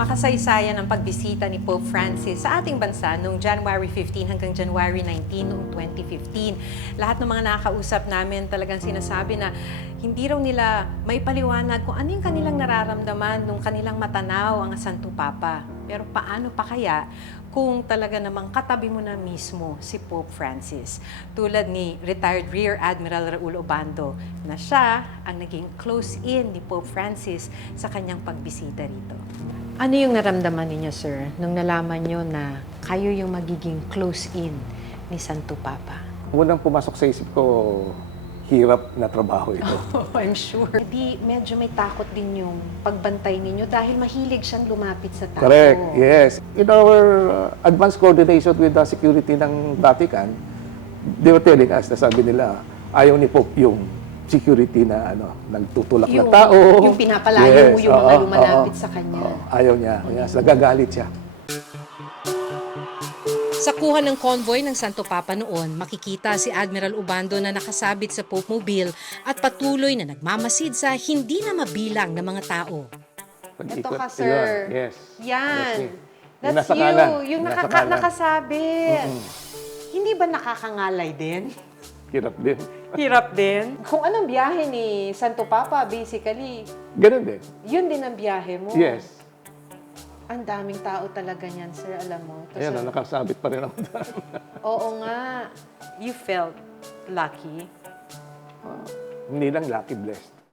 makasaysayan ang pagbisita ni Pope Francis sa ating bansa noong January 15 hanggang January 19 noong 2015. Lahat ng mga nakakausap namin talagang sinasabi na hindi raw nila may paliwanag kung ano yung kanilang nararamdaman nung kanilang matanaw ang Santo Papa. Pero paano pa kaya kung talaga namang katabi mo na mismo si Pope Francis? Tulad ni retired Rear Admiral Raul Obando na siya ang naging close-in ni Pope Francis sa kanyang pagbisita rito. Ano yung naramdaman ninyo, sir, nung nalaman nyo na kayo yung magiging close-in ni Santo Papa? Unang pumasok sa isip ko, hirap na trabaho ito. Oh, I'm sure. Di medyo may takot din yung pagbantay ninyo dahil mahilig siyang lumapit sa tao. Correct, yes. In our advanced coordination with the security ng Vatican, they were telling us na sabi nila, ayaw ni Pope yung security na nagtutulak ng tao. Yung pinapalayo mo yung mga lumalapit sa kanya. Ayaw niya. Yes, nagagalit siya. Sa kuha ng convoy ng Santo Papa noon, makikita si Admiral Ubando na nakasabit sa Pope Mobile at patuloy na nagmamasid sa hindi na mabilang na mga tao. Ito ka, sir. Yun. Yes. Yan. Yung That's nasa you. kanan. Yung Nasa kanan. nakasabit. Hindi ba nakakangalay din? Hirap din. Hirap din. Kung anong biyahe ni Santo Papa, basically, Ganun din. yun din ang biyahe mo. Yes. Ang daming tao talaga niyan, sir, alam mo. Ayan, nakasabit pa rin ako doon. Oo nga. You felt lucky. Hindi lang lucky, blessed.